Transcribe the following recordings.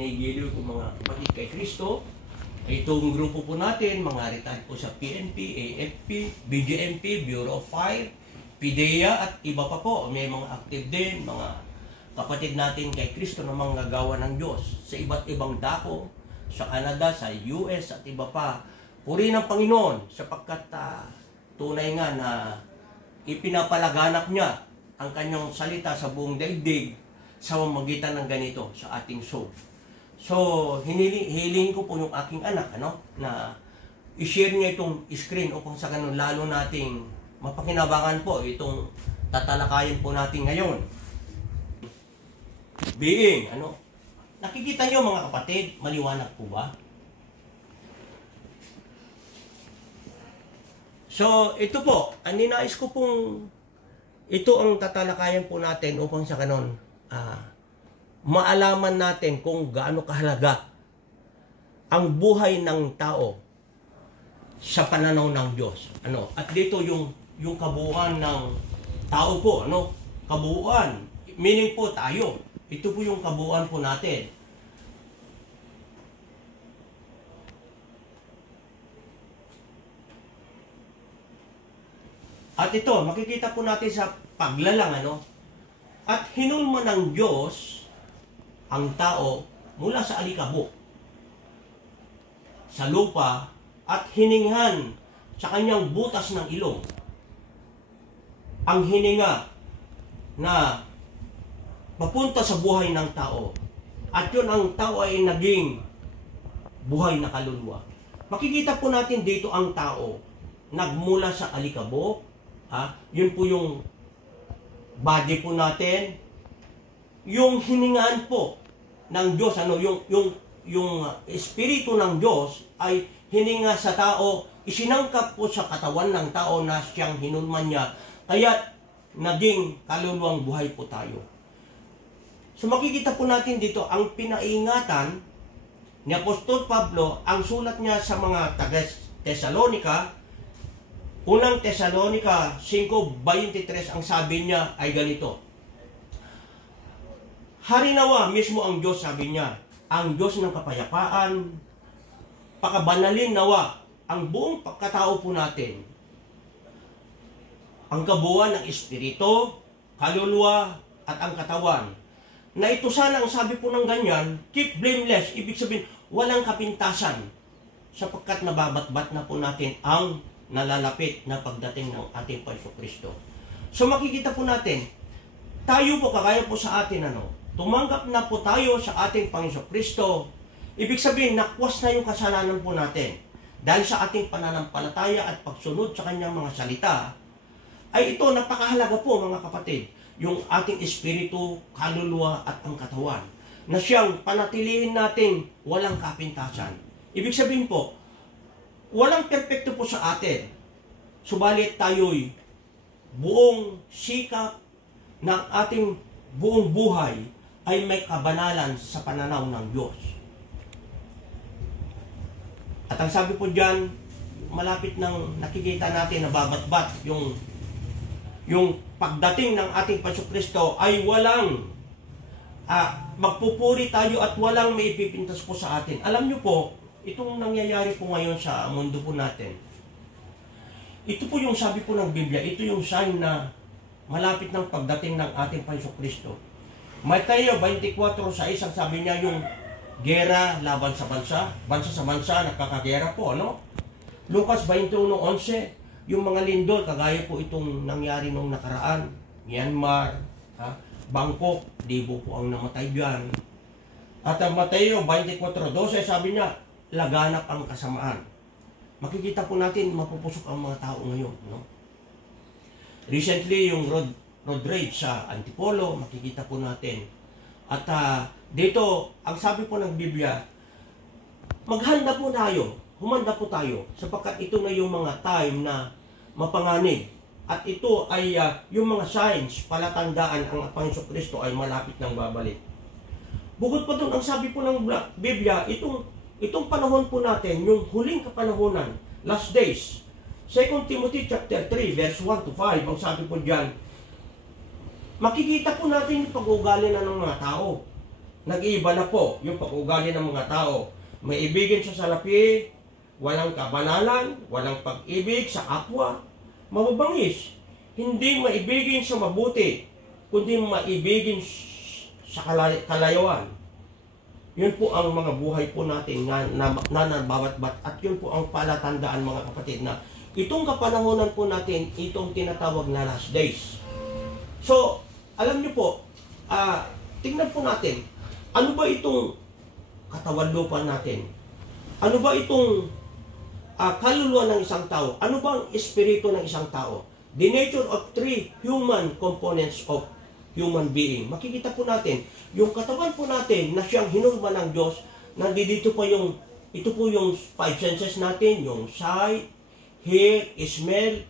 Nagiliw ko mga kapatid kay Kristo. Itong grupo po natin, mga retired po sa PNP, AFP, BGMP, Bureau of Fire, PIDEA at iba pa po. May mga active din, mga kapatid natin kay Kristo na mga gagawa ng Diyos sa iba't ibang dako, sa Canada, sa US at iba pa. Puri ng Panginoon sapagkat tunay nga na ipinapalaganap niya ang kanyang salita sa buong daigdig sa pamamagitan ng ganito sa ating soul. So, hiling ko po yung aking anak, na i-share niya itong screen upang sa ganun lalo nating mapakinabangan po itong tatalakayin po natin ngayon. Being, nakikita niyo mga kapatid, maliwanag po ba? So, ito po, ninais ko pong, ito ang tatalakayan po natin upang sa ganun, maalaman natin kung gaano kahalaga ang buhay ng tao sa pananaw ng Diyos. At dito yung kabuuan ng tao po, kabuuan, meaning po tayo. Ito po yung kabuuan po natin. At ito, makikita po natin sa paglalang, At hinulma ng Diyos ang tao mula sa alikabok, sa lupa, at hininghan sa kanyang butas ng ilong. Ang hininga na papunta sa buhay ng tao. At yun ang tao ay naging buhay na kaluluwa. Makikita po natin dito ang tao nagmula sa alikabok. Yun po yung body po natin. Yung hiningaan po ng Diyos, yung espiritu ng Diyos ay hininga sa tao, isinangkap po sa katawan ng tao na siyang hinulman niya, kaya naging kaluluwang buhay po tayo. So makikita po natin dito ang pinaingatan ni Apostol Pablo, ang sulat niya sa mga taga-Tesalonika, unang Tesalonika 5:23, ang sabi niya ay ganito. Harinawa mismo ang Diyos, sabi niya, ang Diyos ng kapayapaan, pakabanalin nawa ang buong pagkatao po natin. Ang kabuuan ng espiritu, kaluluwa, at ang katawan. Na ito sana ang sabi po ng ganyan, keep blameless, ibig sabihin, walang kapintasan, sapagkat nababatbat na po natin ang nalalapit na pagdating ng ating Panginoong Kristo. So makikita po natin, tayo po, kagaya po sa atin, tumanggap na po tayo sa ating Panginoong Kristo. Ibig sabihin, nakwas na yung kasalanan po natin. Dahil sa ating pananampalataya at pagsunod sa kanyang mga salita, ay ito, napakahalaga po mga kapatid, yung ating espiritu, kaluluwa at ang katawan, na siyang panatilihin nating walang kapintasan. Ibig sabihin po, walang perpekto po sa atin, subalit tayo'y buong sikap ng ating buong buhay ay may kabanalan sa pananaw ng Diyos. At ang sabi po dyan, malapit nang nakikita natin na babat-bat yung pagdating ng ating Panginoong Kristo ay walang magpupuri tayo at walang may ipipintas po sa atin. Alam nyo po, itong nangyayari po ngayon sa mundo po natin, ito po yung sabi po ng Biblia, ito yung sign na malapit ng pagdating ng ating Panginoong Kristo. Mateo 24:6, ang sabi niya yung gera laban sa bansa sa bansa, nagkakagera po, Lucas 21:11, yung mga lindol, kagaya po itong nangyari nung nakaraan, Myanmar, Bangkok, libo po ang namatay dyan. At ang Mateo 24:12, sabi niya, laganap ang kasamaan. Makikita po natin, mapupusok ang mga tao ngayon, Recently, yung road rage sa Antipolo, makikita po natin. At dito, ang sabi po ng Biblia, maghanda po tayo, humanda po tayo, sapagkat ito na yung mga time na mapanganib. At ito ay yung mga signs, palatandaan ang Panginoong Kristo ay malapit nang babalik. Bukod pa doon, ang sabi po ng Biblia, itong panahon po natin, yung huling kapanahonan, last days, 2 Timothy chapter 3, verse 1-5, ang sabi po dyan, makikita po natin yung pag-uugali na ng mga tao. nag-iiba na po yung pag-ugali ng mga tao. Maibigin sa salapi, walang kabanalan, walang pag-ibig sa kapwa, mababangis. Hindi maibigin sa mabuti, kundi maibigin sa kalayuan. Yun po ang mga buhay po natin na nababatbat, at yun po ang palatandaan, mga kapatid, na itong kapanahonan po natin, itong tinatawag na last days. So, alam niyo po, tingnan po natin, ano ba itong katawan lupa natin? Ano ba itong kaluluwa ng isang tao? Ano ba ang espiritu ng isang tao? The nature of three human components of human being. Makikita po natin, yung katawan po natin na siyang hinurma ng Diyos, nandito po yung, ito po yung five senses natin, yung sight, hear, smell,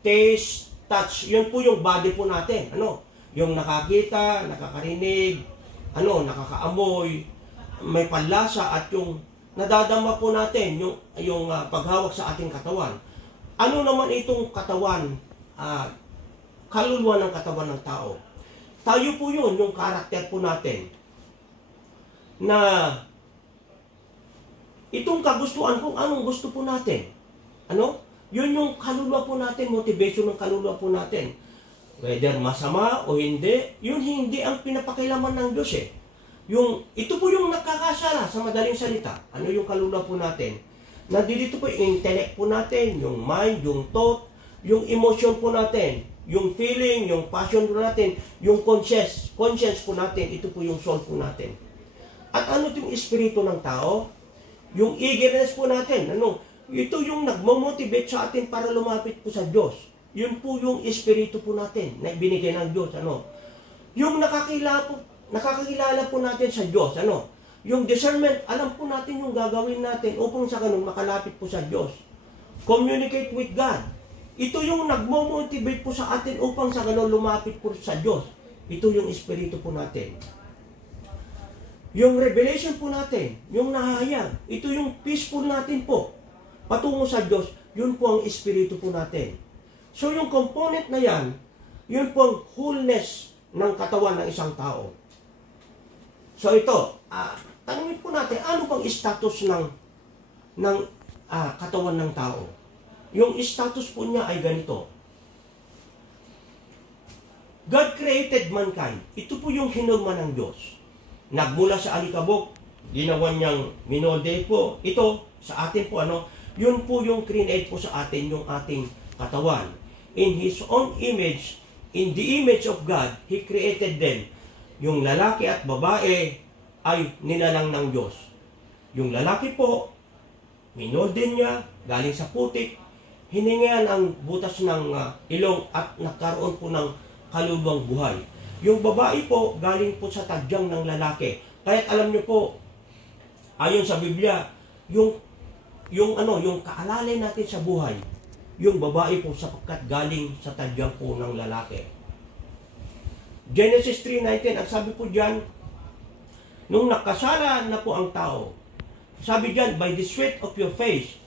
taste, touch. Yun po yung body po natin. Ano? Yung nakakita, nakakarinig, nakakaamoy, may panlasa, at yung nadadama po natin, yung paghawak sa ating katawan. Ano naman itong katawan, kaluluwa ng katawan ng tao? Tayo po yun, yung karakter po natin, na itong kagustuhan kung anong gusto po natin. Yun yung kaluluwa po natin, motivation ng kaluluwa po natin. Whether masama o hindi, yun hindi ang pinapakilaman ng Diyos eh. Ito po yung nakakasala sa madaling salita. Ano yung kaluluwa po natin? Nandito po yung intellect po natin, yung mind, yung thought, yung emotion po natin, yung feeling, yung passion po natin, yung conscience po natin, ito po yung soul po natin. At ano yung espiritu ng tao? Yung eagerness po natin, ito yung nagmo-motivate sa atin para lumapit po sa Diyos. Yun po yung espiritu po natin na binigay ng Diyos. Yung nakakakilala po natin sa Diyos. Yung discernment, alam po natin yung gagawin natin upang sa ganun makalapit po sa Diyos. Communicate with God. Ito yung nagmo-motivate po sa atin upang sa ganun lumapit po sa Diyos. Ito yung espiritu po natin. Yung revelation po natin, yung nahahayag, ito yung peaceful natin po. Patungo sa Diyos, yun po ang espiritu po natin. So yung component na yan, yun po ang wholeness ng katawan ng isang tao. So ito, tanungin po natin, ano bang status ng katawan ng tao? Yung status po niya ay ganito. God created mankind. Ito po yung hinurma ng Diyos. Nagmula sa alikabok, ginawa niyang minolde po. Ito, sa atin po, yun po yung create po sa atin, yung ating katawan. In His own image, in the image of God, He created them. Yung lalaki at babae ay nilalang ng Diyos. Yung lalaki po, minolde niya, galing sa putik, hiningayan ang butas ng ilong at nagkaroon po ng kaluluwang buhay. Yung babae po, galing po sa tadyang ng lalaki. Kaya't alam niyo po, ayon sa Biblia, yung kaalalay natin sa buhay, yung babae po sapagkat galing sa tadyang po ng lalaki. Genesis 3:19, ang sabi po diyan, nung nakasala na po ang tao, sabi diyan, by the sweat of your face,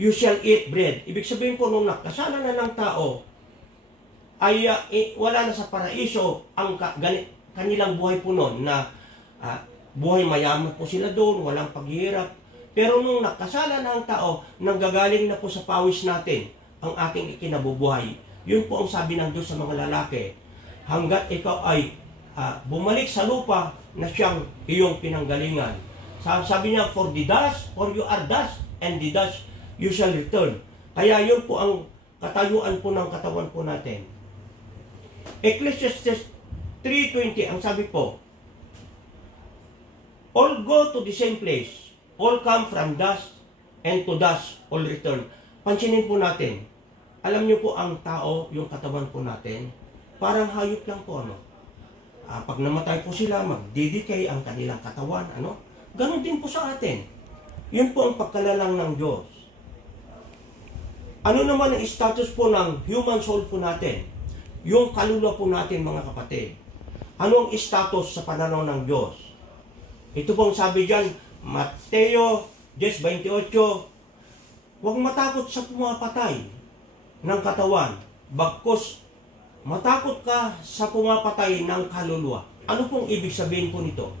you shall eat bread. Ibig sabihin po, nung nakasala na ng tao, ay wala na sa paraiso ang kanilang buhay po noon, na buhay mayaman po sila doon, walang paghihirap. Pero nung nakasala na ang tao, nanggagaling na po sa pawis natin ang ating ikinabubuhay. Yun po ang sabi ng Diyos sa mga lalaki, hanggat ikaw ay bumalik sa lupa na siyang iyong pinanggalingan. Sabi niya, for you are dust, and the dust you shall return. Kaya yun po ang katayuan po ng katawan po natin. Ecclesiastes 3:20, ang sabi po, all go to the same place, all come from dust, and to dust all return. Pansinin po natin, alam niyo po ang tao, yung katawan po natin, parang hayop lang po, pag namatay po sila, magdidikay ang kanilang katawan, Ganon din po sa atin. Yun po ang pagkalalang ng Diyos. Ano naman ang status po ng human soul po natin? Yung kaluluwa po natin, mga kapatid. Ano ang status sa pananaw ng Diyos? Ito pong sabi dyan, Mateo 10:28, huwag matakot sa pumapatay ng katawan, bagkus matakot ka sa pumapatay ng kaluluwa. Ano pong ibig sabihin po nito?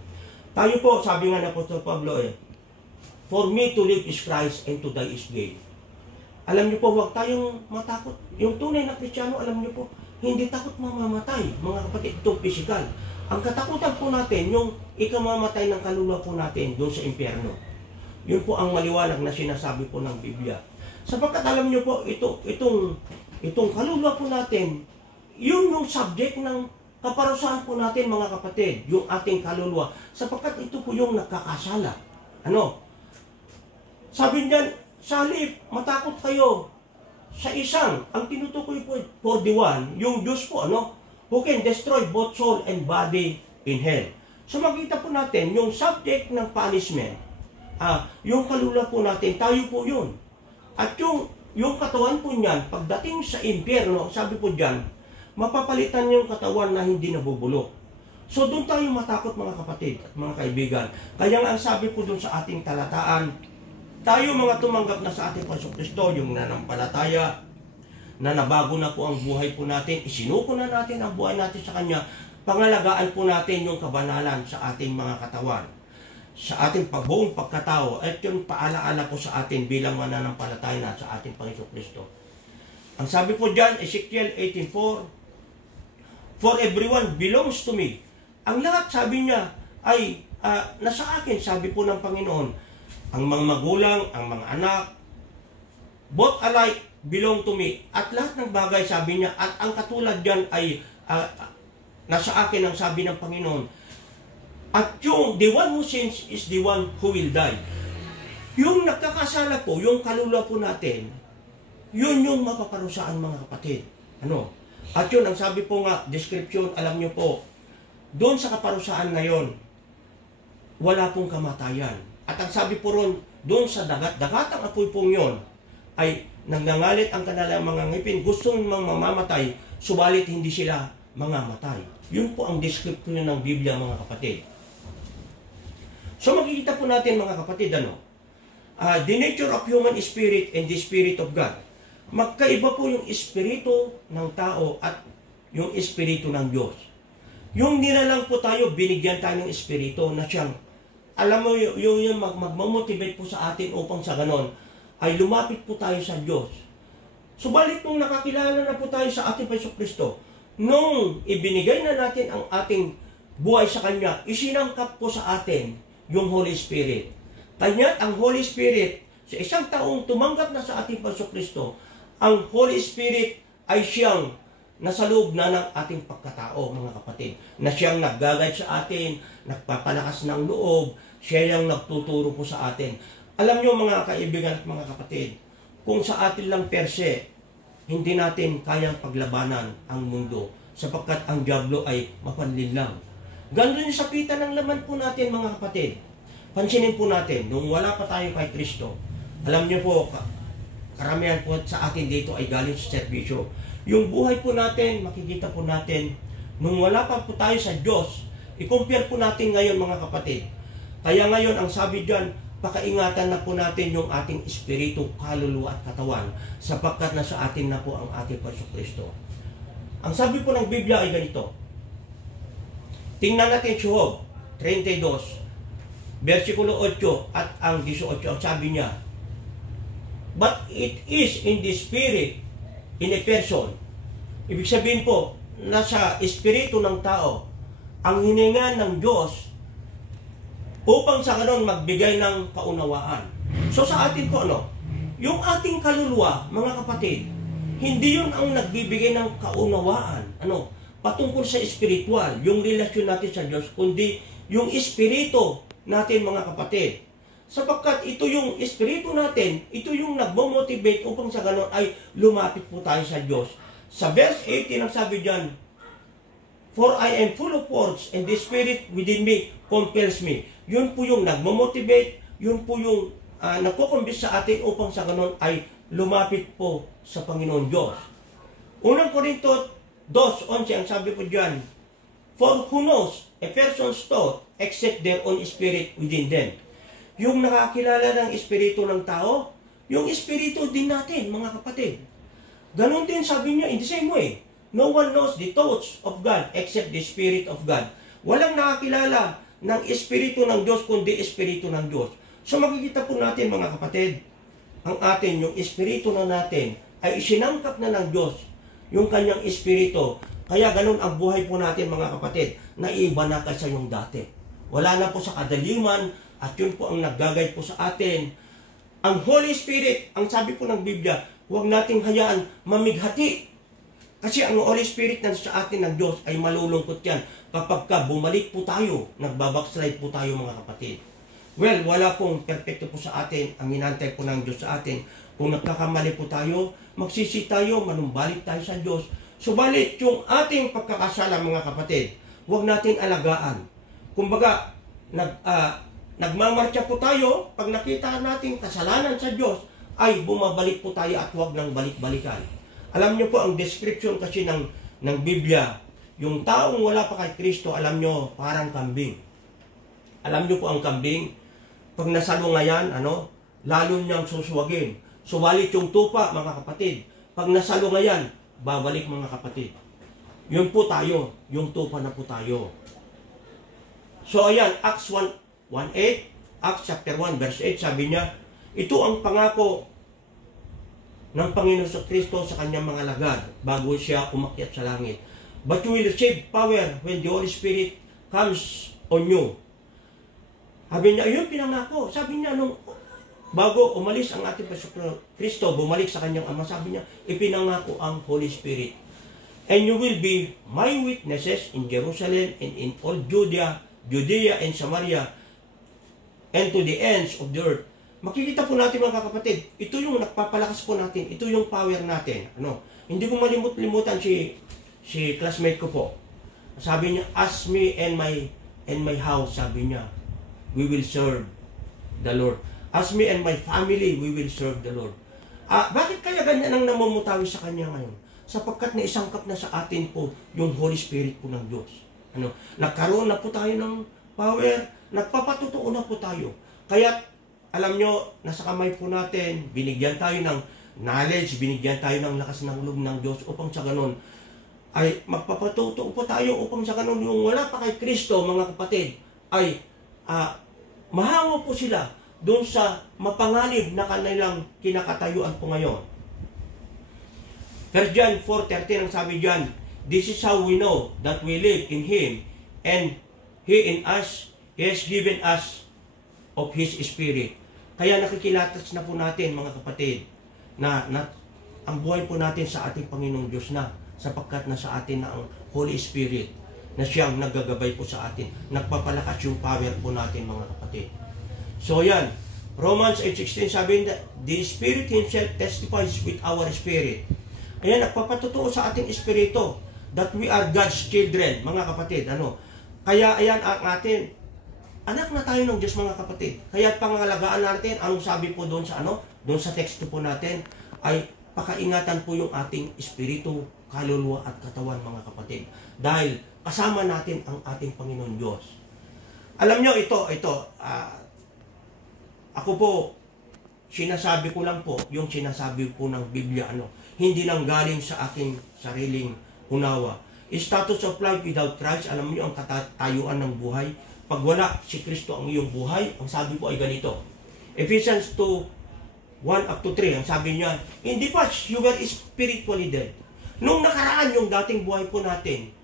Tayo po, sabi nga ng Apostol Pablo for me to live is Christ and to die is gain. Alam niyo po, huwag tayong matakot. Yung tunay na Kristiyano, alam niyo po, hindi takot mamamatay, mga kapatid, itong physical. Ang katakutan po natin, yung ikamamatay ng kaluluwa po natin doon sa impyerno. Yun po ang maliwanag na sinasabi po ng Biblia. Sapagkat alam niyo po, itong kaluluwa po natin, yun yung subject ng kaparusahan po natin, mga kapatid, yung ating kaluluwa. Sapagkat ito po yung nagkakasala. Ano? Sabi niyan, sa halip, matakot kayo sa isang, ang tinutukoy po, 41, yung Diyos po, who can destroy both soul and body in hell. So makita po natin, yung subject ng punishment, yung kaluluwa po natin, tayo po yun. At yung katawan po niyan, pagdating sa impyerno, sabi po diyan, mapapalitan yung katawan na hindi nabubulok. So doon tayo matakot, mga kapatid at mga kaibigan. Kaya nga ang sabi po doon sa ating talataan, tayo mga tumanggap na sa ating Panginoong Kristo, yung nanampalataya, na nabago na po ang buhay po natin, isinuko na natin ang buhay natin sa Kanya, pangalagaan po natin yung kabanalan sa ating mga katawan, sa ating buong pagkatao, at yung paalaala po sa atin bilang mananampalataya na sa ating Panginoong Kristo. Ang sabi po dyan, Ezekiel 18:4, for everyone belongs to me. Ang lahat, sabi niya, ay nasa akin, sabi po ng Panginoon. Ang mga magulang, ang mga anak, both alike belong to me. At lahat ng bagay, sabi niya, at ang katulad dyan ay nasa akin ang sabi ng Panginoon. At yung the one who sins is the one who will die. Yung nagkakasala po, yung kaluluwa po natin, yun yung mapaparusaan, mga kapatid. At yun, ang sabi po nga, description, alam nyo po, doon sa kaparusaan na yun, wala pong kamatayan. At ang sabi po ron, doon sa dagatang apoy pong yun, ay nangangalit ang kanilang mga ngipin, gustong mamamatay, subalit hindi sila mangamatay. Yun po ang description ng Biblia, mga kapatid. So makikita po natin, mga kapatid, the nature of human spirit and the spirit of God. Magkaiba po yung espiritu ng tao at yung espiritu ng Diyos. Yung nilalang po tayo, binigyan tayo ng espiritu na siyang, alam mo, yung magmamotivate po sa atin upang sa ganon, ay lumapit po tayo sa Diyos. Subalit nung nakakilala na po tayo sa ating Panginoong Kristo, nung ibinigay na natin ang ating buhay sa Kanya, isinangkap po sa atin yung Holy Spirit. Kanya't ang Holy Spirit, sa isang taong tumanggap na sa ating Panginoong Kristo, ang Holy Spirit ay siyang nasa loob na ng ating pagkatao, mga kapatid, na siyang nag-guide sa atin, nagpapalakas ng loob, siya yung nagtuturo po sa atin. Alam nyo, mga kaibigan at mga kapatid, kung sa atin lang per se, hindi natin kayang paglabanan ang mundo, sapagkat ang diablo ay mapanlin lang. Ganun yung sapitan ng laman po natin, mga kapatid. Pansinin po natin, nung wala pa tayo kay Kristo, alam nyo po, karamihan po sa atin dito ay galing sa serbisyo. Yung buhay po natin, makikita po natin, nung wala pa po tayo sa Diyos, i-compare po natin ngayon, mga kapatid. Kaya ngayon, ang sabi dyan, pakaingatan na po natin yung ating espiritu, kaluluwa at katawan, sapagkat nasa atin na po ang ating Panginoong Kristo. Ang sabi po ng Biblia ay ganito. Tingnan natin Job 32, versikulo 8 at ang 18. Ang sabi niya, but it is in the spirit, in a person. Ibig sabihin po, nasa espiritu ng tao, ang hininga ng Diyos upang sa ganon magbigay ng kaunawaan. So sa atin po, yung ating kaluluwa, mga kapatid, hindi yun ang nagbibigay ng kaunawaan. Patungkol sa espiritual, yung relasyon natin sa Diyos, kundi yung espiritu natin, mga kapatid. Sapagkat ito yung espiritu natin, ito yung nagmo-motivate upang sa ganon ay lumapit po tayo sa Diyos. Sa verse 18, ang sabi diyan, for I am full of words and the spirit within me compels me. Yun po yung nagmo-motivate, yun po yung nagkukumbis sa atin upang sa ganon ay lumapit po sa Panginoon Diyos. Unang Korinto 2:11, ang sabi po diyan, for who knows a person's thought except their own spirit within them. Yung nakakilala ng espiritu ng tao, yung espiritu din natin, mga kapatid. Ganon din sabi niya, in the same way, no one knows the thoughts of God except the Spirit of God. Walang nakakilala ng Espiritu ng Diyos kundi Espiritu ng Diyos. So makikita po natin mga kapatid, ang atin, yung Espiritu na natin ay isinangkap na ng Diyos yung kanyang Espiritu. Kaya ganun ang buhay po natin mga kapatid, naiba na kaysa yung dati. Wala na po sa kadaliman at yun po ang naggagay po sa atin. Ang Holy Spirit, ang sabi po ng Biblia, huwag nating hayaan mamighati. Kasi ang Holy Spirit na sa atin ng Diyos ay malulungkot yan kapag ka bumalik po tayo, nagbabackslide po tayo mga kapatid. Well, wala pong perfecto po sa atin, ang inantay po ng Diyos sa atin. Kung nagkakamali po tayo, magsisi tayo, manumbalik tayo sa Diyos. Subalit, yung ating pagkakasala mga kapatid, huwag natin alagaan. Kumbaga, nagmamarcha po tayo, pag nakita natin kasalanan sa Diyos, ay bumabalik po tayo at huwag nang balik-balikan. Alam nyo po, ang description kasi ng Biblia, yung taong wala pa kay Kristo, alam nyo, parang kambing. Alam nyo po ang kambing, pag nasalungayan, lalo niyang susuwagin. Subalit yung tupa, mga kapatid, pag nasalungayan, babalik mga kapatid. Yun po tayo, yung tupa na po tayo. So ayan, Acts 1:8, Acts chapter 1 verse 8, sabi niya, ito ang pangako ng Panginoon sa Kristo sa kanyang mga lagad bago siya umakyat sa langit. But you will receive power when the Holy Spirit comes on you. Sabi niya, yun pinangako. Sabi niya, nung bago umalis ang ating Kristo, bumalik sa kanyang Ama, sabi niya, ipinangako ang Holy Spirit. And you will be my witnesses in Jerusalem and in all Judea and Samaria, and to the ends of the earth. Makikita po natin mga kapatid, ito yung nagpapalakas po natin, ito yung power natin. Hindi ko malimut-limutan si classmate ko po. Sabi niya, as me and my house, sabi niya, we will serve the Lord. As me and my family, we will serve the Lord. Bakit kaya ganyan ang namumutawi sa kanya ngayon? Sapagkat naisangkap na sa atin po yung Holy Spirit po ng Diyos. Nagkaroon na po tayo ng power, nagpapatutuo na po tayo. Kaya, alam nyo, nasa kamay po natin, binigyan tayo ng knowledge, binigyan tayo ng lakas ng loob ng Diyos upang sa ganun, ay magpapatutuo po tayo upang sa ganun yung wala pa kay Kristo, mga kapatid, ay mahango po sila doon sa mapanganib na kanilang kinakatayuan po ngayon. 1 John 4:13 ang sabi dyan, this is how we know that we live in Him and He in us, He has given us of His Spirit. Kaya nakikilatas na po natin mga kapatid na ang buhay po natin sa ating Panginoong Diyos na sapagkat nasa atin na ang Holy Spirit na siyang naggagabay po sa atin. Nagpapalakas yung power po natin mga kapatid. So yan, Romans 8:16 sabi na, the Spirit Himself testifies with our spirit. Ayan, nagpapatutuo sa ating espiritu that we are God's children, mga kapatid. Kaya ayan ang atin, anak na tayo ng Diyos mga kapatid. Kaya pangalagaan natin, anong sabi po doon sa doon sa teksto po natin, ay pakaingatan po yung ating espiritu, kaluluwa at katawan mga kapatid. Dahil kasama natin ang ating Panginoon Diyos. Alam nyo, ako po, sinasabi ko lang po, yung sinasabi po ng Biblia, hindi nang galing sa aking sariling unawa. Status of life without Christ, alam niyo ang katayuan ng buhay. Pag wala si Kristo ang iyong buhay, ang sabi po ay ganito. Ephesians 2:1-3, ang sabi niya, in the past, you were spiritually dead. Nung nakaraan yung dating buhay po natin,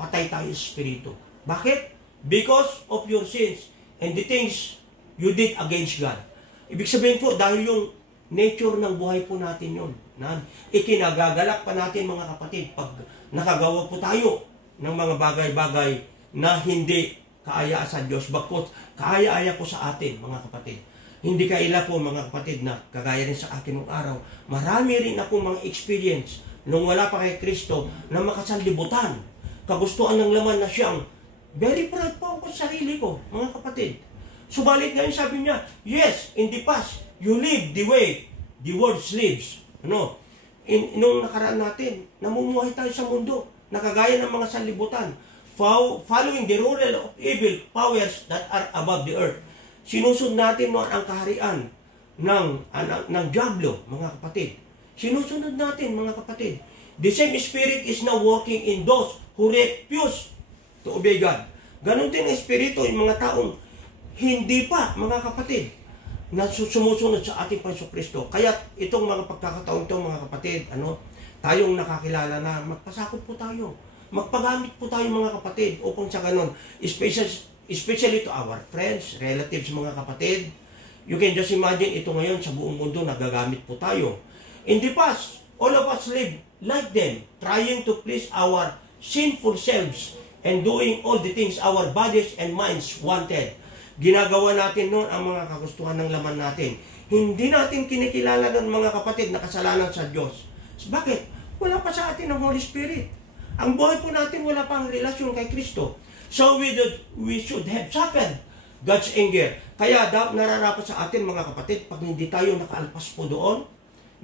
patay tayo sa espiritu. Bakit? Because of your sins and the things you did against God. Ibig sabihin po, dahil yung nature ng buhay po natin yun. Ikinagagalak pa natin mga kapatid pag nakagawa po tayo ng mga bagay-bagay na hindi kaaya sa Diyos. Bakit kaaya-aya po sa atin mga kapatid. Hindi kaila po mga kapatid na kagaya rin sa akin ng araw. Marami rin akong mga experience nung wala pa kay Kristo na makasanlibutan. Kagustuhan ng laman na siyang very proud po ako sa sarili ko, mga kapatid. Subalit ngayon sabi niya, yes, in the past, you live the way the world lives. Nung nakaraan natin, namumuhay tayo sa mundo, nakagaya ng mga sanlibutan, following the rule of evil powers that are above the earth. Sinusunod natin noon ang kaharian ng diablo, mga kapatid. Sinusunod natin, mga kapatid. The same spirit is now working in those who refuse to obey God. Ganon din ang Espiritu, yung mga taong hindi pa, mga kapatid, na sumusunod sa ating Panginoong Kristo. Kaya itong mga pagkakataon ito, mga kapatid, tayong nakakilala na, magpasakop po tayo. Magpagamit po tayo, mga kapatid, upang sa ganon, especially to our friends, relatives, mga kapatid. You can just imagine ito ngayon sa buong mundo, nagagamit po tayo. In the past, all of us live like them, trying to please our sinful selves and doing all the things our bodies and minds wanted. Ginagawa natin noon ang mga kagustuhan ng laman natin. Hindi natin kinikilala ng mga kapatid na kasalanan sa Diyos. Bakit? Wala pa sa atin ang Holy Spirit. Ang buhay po natin wala pa ang relasyon kay Kristo. So we should have suffered God's anger. Kaya nararapat sa atin, mga kapatid, pag hindi tayo nakaalpas po doon,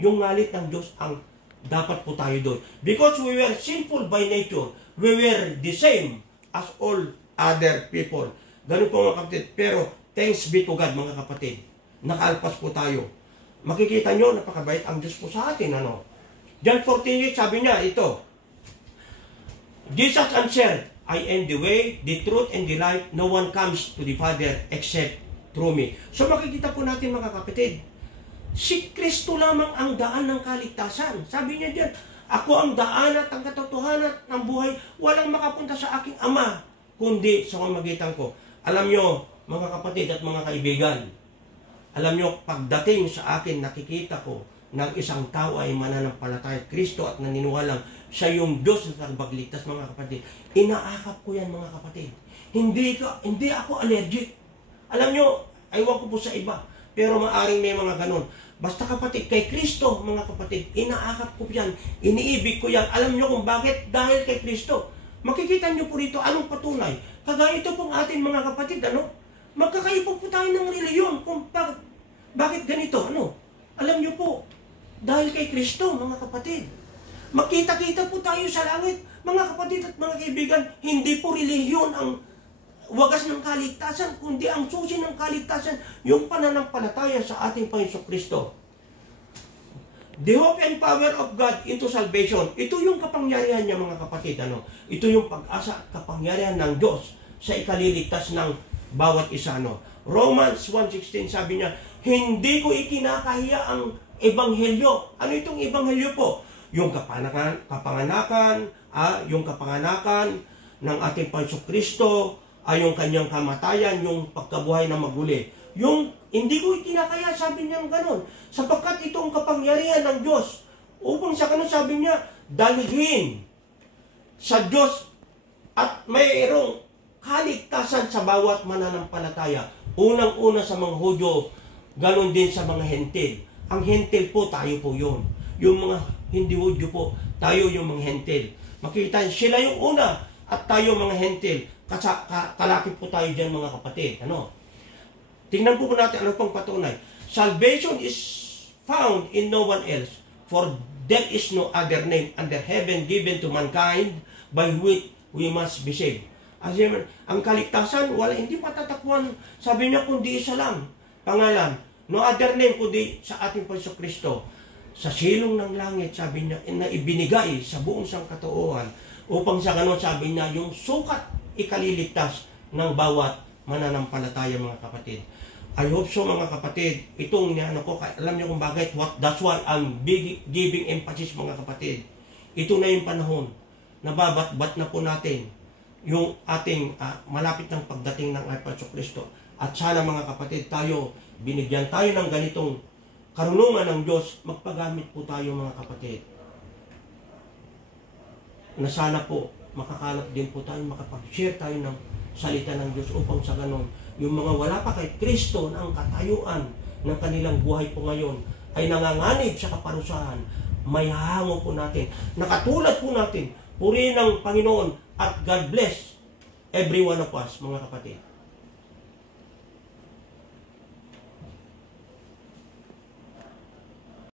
yung ngalit ng Diyos ang dapat po tayo doon. Because we were sinful by nature, we were the same as all other people. Ganun po, mga kapatid. Pero thanks be to God, mga kapatid, nakaalpas po tayo. Makikita nyo, napakabait ang Diyos po sa atin. John 14:8, sabi niya, ito, Jesus answered, I am the way, the truth, and the life. No one comes to the Father except through me. So makikita po natin, mga kapatid, si Kristo lamang ang daan ng kaligtasan. Sabi niya diyan, ako ang daan at ang katotohanan ng buhay. Walang makapunta sa aking Ama, kundi sa pamamagitan ko. Alam nyo, mga kapatid at mga kaibigan, alam nyo, pagdating sa akin, nakikita ko ng isang tao ay mananampalataya Kristo at naniniwalang siya yung Diyos na tagapagligtas, mga kapatid. Inaakap ko yan, mga kapatid. Hindi ako allergic. Alam nyo, aywan ko po sa iba, pero maaring may mga ganon. Basta kapatid, kay Kristo, mga kapatid, inaakap ko yan, iniibig ko yan. Alam nyo kung bakit? Dahil kay Kristo. Makikita nyo po rito, anong patunay? Kagaya ito pong atin, mga kapatid, magkakaiba po tayo ng reliyon. Kung bakit ganito? Alam nyo po, dahil kay Kristo, mga kapatid. Makita-kita po tayo sa langit, mga kapatid at mga kaibigan. Hindi po reliyon ang wagas ng kaligtasan, kundi ang susi ng kaligtasan, yung pananampalataya sa ating Panginoong Kristo. The hope and power of God into salvation. Ito yung kapangyarihan niya, mga kapatid. Ito yung pag-asa at kapangyarihan ng Diyos sa ikaliligtas ng bawat isa. Romans 1:16, sabi niya, hindi ko ikinakahiya ang ebanghelyo. Ano itong ebanghelyo po? Yung kapanganakan ng ating Panginoong Kristo, yung kanyang kamatayan, yung pagkabuhay na maguli. Yung hindi ko ikinakaya, sabi niya gano'n, sapagkat itong kapangyarihan ng Diyos, upang sa kanon, sabi niya, dalhin sa Diyos at mayroong kaligtasan sa bawat mananampalataya. Unang-una sa mga Hudyo, gano'n din sa mga hentil. Ang hentil po, tayo po yun. Yung mga hindi Hudyo po, tayo yung mga hentil. Makikita, sila yung una at tayo mga hentil. Kalakip po tayo dyan, mga kapatid. Tingnan po natin ano pang patunay. Salvation is found in no one else, for there is no other name under heaven given to mankind by which we must be saved. Ang kaligtasan, hindi patatakwan. Sabi niya, kundi isa lang. Pangalan, no other name kundi sa ating Panginoong Kristo. Sa silong ng langit, sabi niya, na ibinigay sa buong sangkatauhan, upang sa ganon, sabi niya, yung sukat ikaliligtas ng bawat mananampalataya, mga kapatid. I hope so, mga kapatid. Itong alam niyo kung bakit. That's why I'm giving emphasis, mga kapatid. Ito na yung panahon na babat-bat na po natin yung ating malapit ng pagdating ng Panginoong Kristo. At sana, mga kapatid, binigyan tayo ng ganitong karunungan ng Diyos, magpagamit po tayo, mga kapatid. Na sana po, makakalap din po tayo, makapag-share tayo ng salita ng Diyos upang sa ganon, yung mga wala pa kay Kristo na ang katayuan ng kanilang buhay po ngayon ay nanganganib sa kaparusahan, may hango po natin. Nakatulad po natin, purihin ng Panginoon at God bless every one of us, mga kapatid.